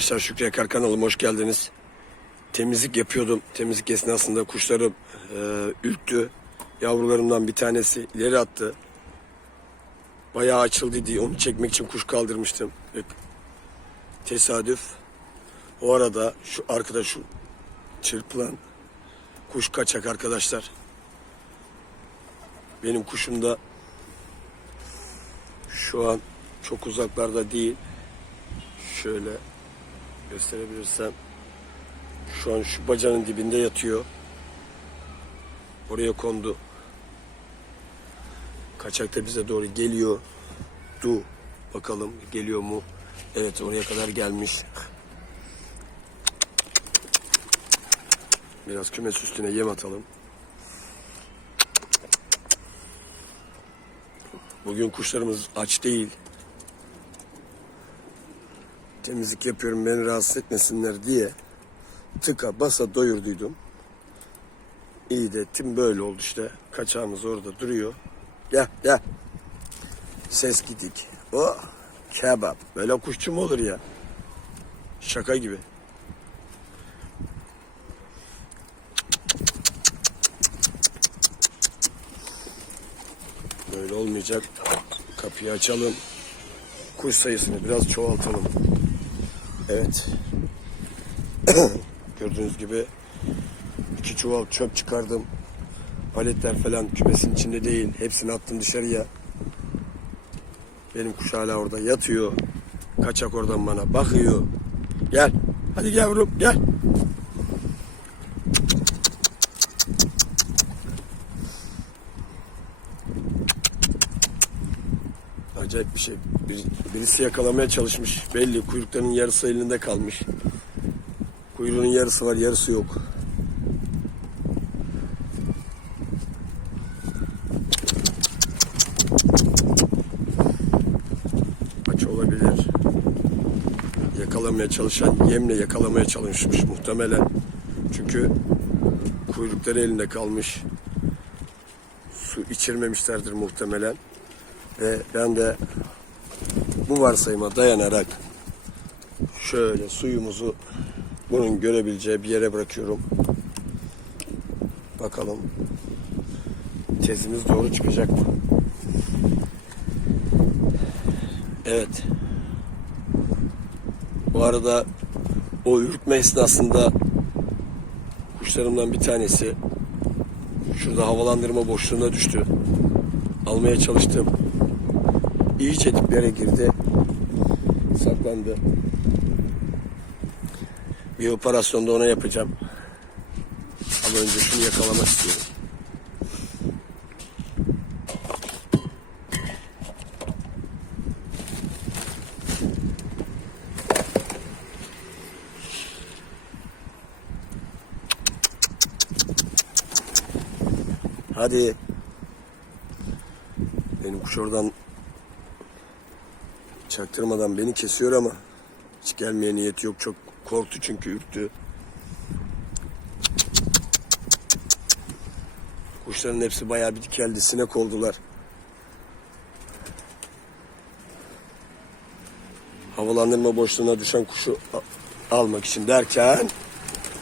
Arkadaşlar Şükrü Yakar kanalıma hoş geldiniz. Temizlik yapıyordum. Temizlik esnasında kuşlarım e, ürktü. Yavrularımdan bir tanesi ileri attı. Bayağı açıldı diye onu çekmek için kuş kaldırmıştım. Tesadüf o arada şu arkada şu çırpılan kuş kaçak arkadaşlar. Benim kuşum da şu an çok uzaklarda değil. Şöyle gösterebilirsem. Şu an şu bacanın dibinde yatıyor. Oraya kondu. Kaçak da bize doğru geliyor. Du. Bakalım geliyor mu? Evet oraya kadar gelmiş. Biraz kümes üstüne yem atalım. Bugün kuşlarımız aç değil. Temizlik yapıyorum beni rahatsız etmesinler diye tıka basa doyurduydum. İyi de tim böyle oldu işte. Kaçağımız orada duruyor. Gel gel. Ses gidik. Oh kebap. Böyle kuşçu mu olur ya? Şaka gibi. Böyle olmayacak. Kapıyı açalım. Kuş sayısını biraz çoğaltalım. Evet. Gördüğünüz gibi iki çuval çöp çıkardım. Paletler falan kümesin içinde değil. Hepsini attım dışarıya. Benim kuş hala orada yatıyor. Kaçak oradan bana bakıyor. Gel. Hadi gel yavrum gel. Acayip bir şey. Bir- birisi yakalamaya çalışmış. Belli kuyruklarının yarısı elinde kalmış. Kuyruğunun yarısı var, yarısı yok. Aç olabilir. Yakalamaya çalışan yemle yakalamaya çalışmış muhtemelen. Çünkü kuyrukları elinde kalmış. Su içirmemişlerdir muhtemelen. Ve ben de bu varsayıma dayanarak şöyle suyumuzu bunun görebileceği bir yere bırakıyorum. Bakalım tezimiz doğru çıkacak mı? Evet. Bu arada o ürkme esnasında kuşlarımdan bir tanesi şurada havalandırma boşluğuna düştü. Almaya çalıştım. İyice diplere girdi. Saklandı. Bir operasyonda ona yapacağım. Ama önce şunu yakalamak istiyorum. Hadi. Benim kuş oradan çaktırmadan beni kesiyor ama hiç gelmeye niyeti yok. Çok korktu çünkü ürktü. Kuşların hepsi bayağı bir dikeldi. Sinek oldular. Havalandırma boşluğuna düşen kuşu almak için derken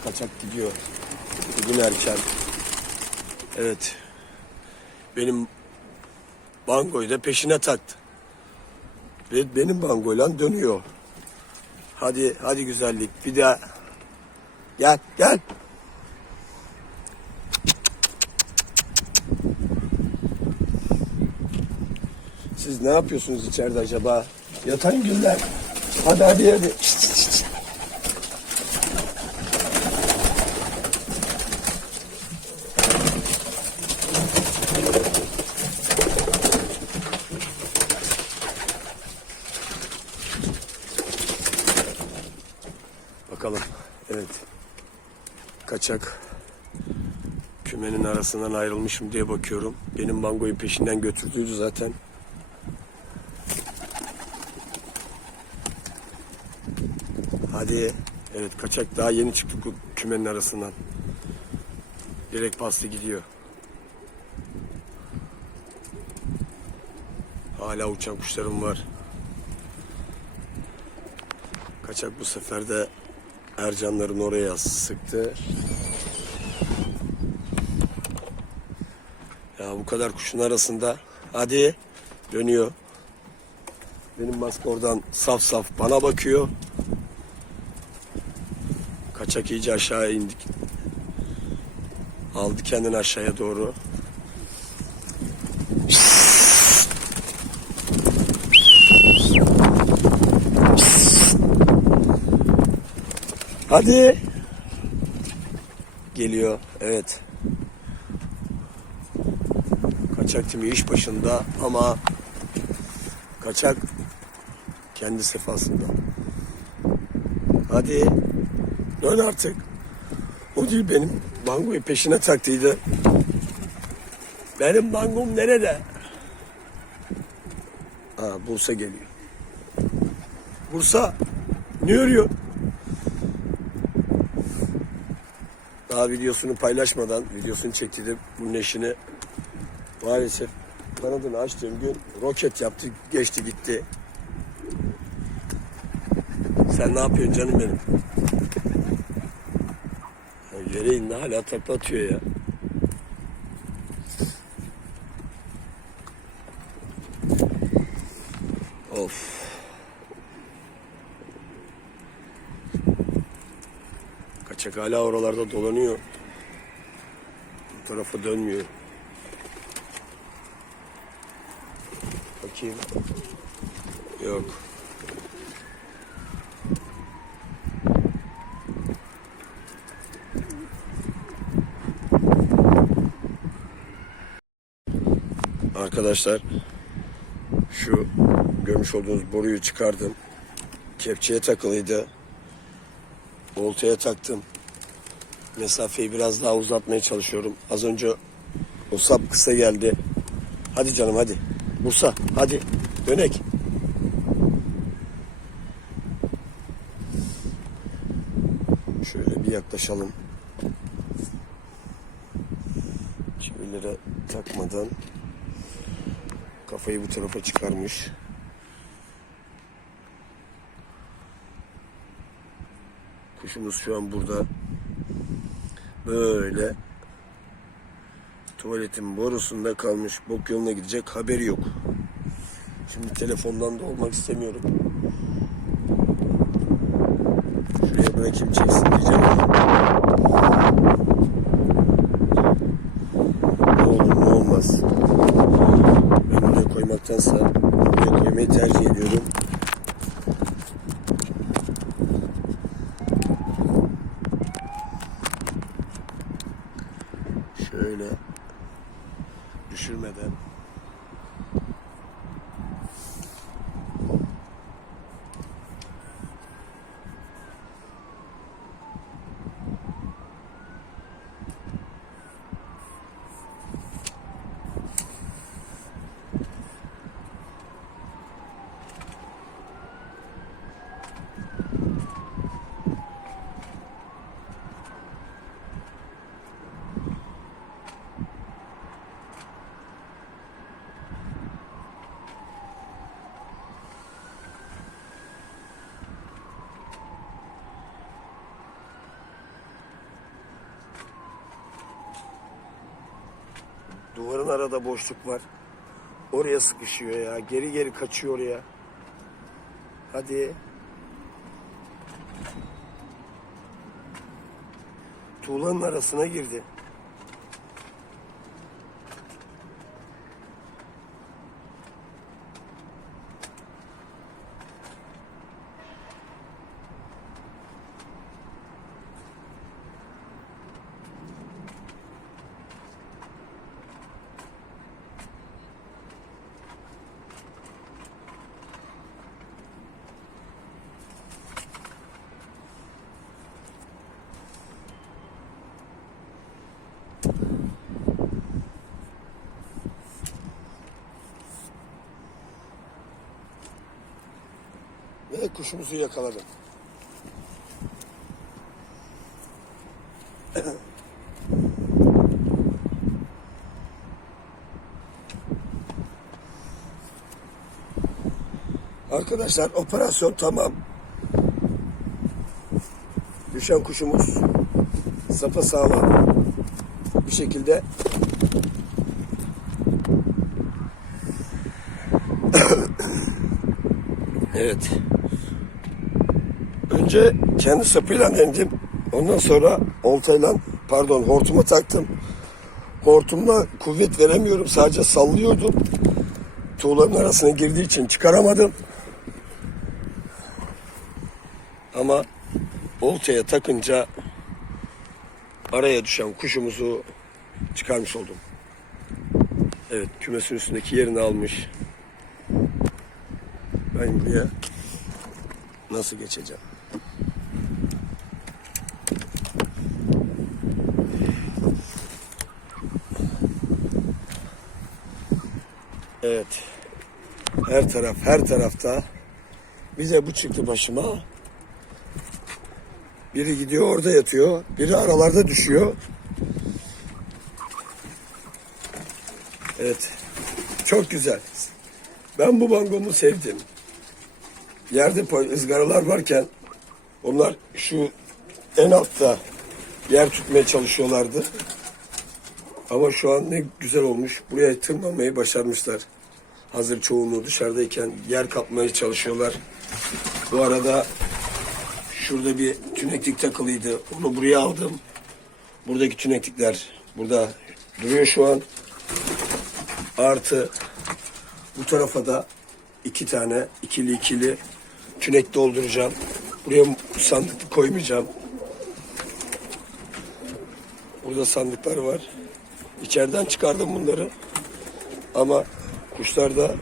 kaçak gidiyor. Bugün erken. Evet. Benim bangoyu da peşine taktı. Benim bangoyla dönüyor. Hadi hadi güzellik bir daha. Gel gel. Siz ne yapıyorsunuz içeride acaba? Yatan günler. Hadi hadi hadi. Bakalım. Evet. Kaçak kümenin arasından ayrılmışım diye bakıyorum. Benim bangoyu peşinden götürdüydü zaten. Hadi. Evet kaçak daha yeni çıktı bu kümenin arasından. Direkt pastı gidiyor. Hala uçan kuşlarım var. Kaçak bu sefer de Ercanların oraya sıktı. Ya bu kadar kuşun arasında. Hadi. Dönüyor. Benim maske oradan saf saf bana bakıyor. Kaçak iyice aşağı indik. Aldı kendini aşağıya doğru. Hadi. Geliyor. Evet. Kaçak timi iş başında ama kaçak kendi sefasında. Hadi. Dön artık. O değil benim. Bangoyu peşine taktıydı. Benim bangom nerede? Ha, Bursa geliyor. Bursa. Ne örüyor? Daha videosunu paylaşmadan, videosunu çektiydim bunun eşini. Maalesef kanadını açtığım gün roket yaptı, geçti gitti. Sen ne yapıyorsun canım benim? Ya yere indi hala takla atıyor ya. Of. Kaçak hala oralarda dolanıyor. Bu tarafa dönmüyor. Bakayım. Yok. Arkadaşlar şu görmüş olduğunuz boruyu çıkardım. Kepçeye takılıydı. Oltaya taktım. Mesafeyi biraz daha uzatmaya çalışıyorum. Az önce o sap kısa geldi. Hadi canım hadi. Bursa hadi. Dönek. Şöyle bir yaklaşalım. Çivilere takmadan kafayı bu tarafa çıkarmış. Kuşumuz şu an burada. Böyle tuvaletin borusunda kalmış. Bok yoluna gidecek haberi yok. Şimdi telefondan da olmak istemiyorum. Şuraya bırakayım çeksin diyeceğim. Ne olur ne olmaz. Ben buraya koymaktansa buraya koymayı tercih ediyorum. Şöyle düşürmeden Duvarın arada boşluk var. Oraya sıkışıyor ya. Geri geri kaçıyor oraya. Hadi. Tuğlanın arasına girdi. Kuşumuzu yakaladım. Arkadaşlar operasyon tamam. Düşen kuşumuz sapa sağlam bir şekilde evet. Önce kendi sapıyla denedim. Ondan sonra oltayla pardon hortuma taktım. Hortumla kuvvet veremiyorum. Sadece sallıyordum. Tuğların arasına girdiği için çıkaramadım. Ama oltaya takınca araya düşen kuşumuzu çıkarmış oldum. Evet kümesin üstündeki yerini almış. Ben buraya nasıl geçeceğim? Evet. Her taraf, her tarafta bize bu çıktı başıma. Biri gidiyor orada yatıyor. Biri aralarda düşüyor. Evet. Çok güzel. Ben bu bangomu sevdim. Yerde ızgaralar varken onlar şu en altta yer tutmaya çalışıyorlardı. Ama şu an ne güzel olmuş. Buraya tırmanmayı başarmışlar. Hazır çoğunluğu dışarıdayken yer kapmaya çalışıyorlar. Bu arada şurada bir tüneklik takılıydı. Onu buraya aldım. Buradaki tüneklikler burada duruyor şu an. Artı bu tarafa da iki tane ikili ikili tünek dolduracağım. Buraya sandık koymayacağım. Burada sandıklar var. İçeriden çıkardım bunları. Ama kuşlar da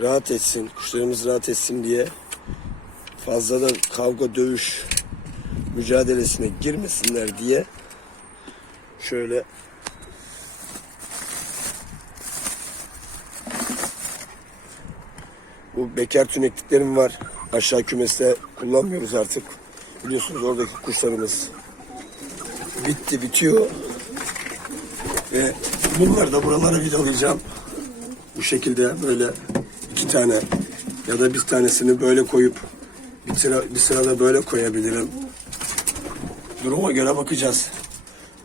rahat etsin, kuşlarımız rahat etsin diye fazla da kavga dövüş mücadelesine girmesinler diye şöyle bu bekar tünekliklerim var. Aşağı kümeste kullanmıyoruz artık. Biliyorsunuz oradaki kuşlarımız bitti, bitiyor. Ve bunları da buralara vidalayacağım. Bu şekilde böyle iki tane ya da bir tanesini böyle koyup bir sıra bir sırada böyle koyabilirim. Duruma göre bakacağız.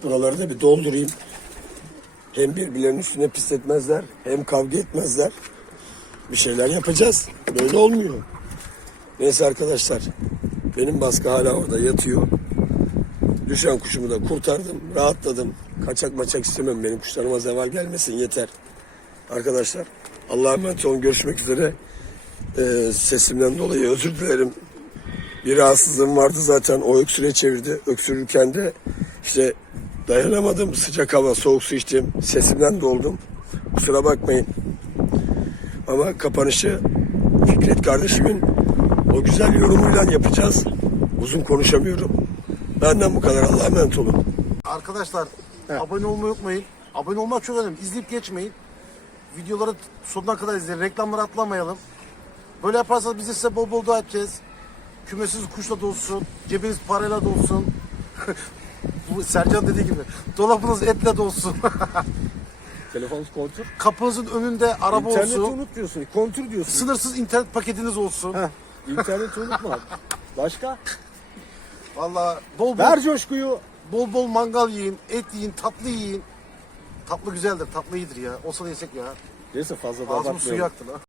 Buraları da bir doldurayım. Hem birbirlerinin üstüne pisletmezler, hem kavga etmezler. Bir şeyler yapacağız. Böyle olmuyor. Neyse arkadaşlar. Benim baskı hala orada yatıyor. Düşen kuşumu da kurtardım. Rahatladım. Kaçak maçak istemem. Benim kuşlarıma zeval gelmesin yeter. Arkadaşlar Allah'a emanet olun. Görüşmek üzere. Ee, sesimden dolayı özür dilerim. Bir rahatsızlığım vardı zaten. O öksüre çevirdi. Öksürürken de işte dayanamadım. Sıcak hava, soğuk su içtim. Sesimden doldum. Kusura bakmayın. Ama kapanışı Fikret kardeşimin o güzel yorumuyla yapacağız. Uzun konuşamıyorum. Benden bu kadar. Allah'a emanet olun. Arkadaşlar abone olmayı unutmayın. Abone olmak çok önemli. İzleyip geçmeyin. Videoları sonuna kadar izleyin. Reklamları atlamayalım. Böyle yaparsanız biz de size bol bol dua edeceğiz. Kümesiz kuşla dolsun. Cebiniz parayla dolsun. Bu Sercan dediği gibi. Dolabınız etle dolsun. Telefonunuz kontür. Kapınızın önünde araba İnterneti olsun. unut diyorsun. Kontür diyorsun. Sınırsız internet paketiniz olsun. Heh, İnterneti unutma. Başka? Vallahi bol bol, Ver coşkuyu. bol bol mangal yiyin, et yiyin, tatlı yiyin. Tatlı güzeldir, tatlı iyidir ya. Olsa da yesek ya. Neyse fazla da Ağzımın suyu abartmayalım. yaktı lan.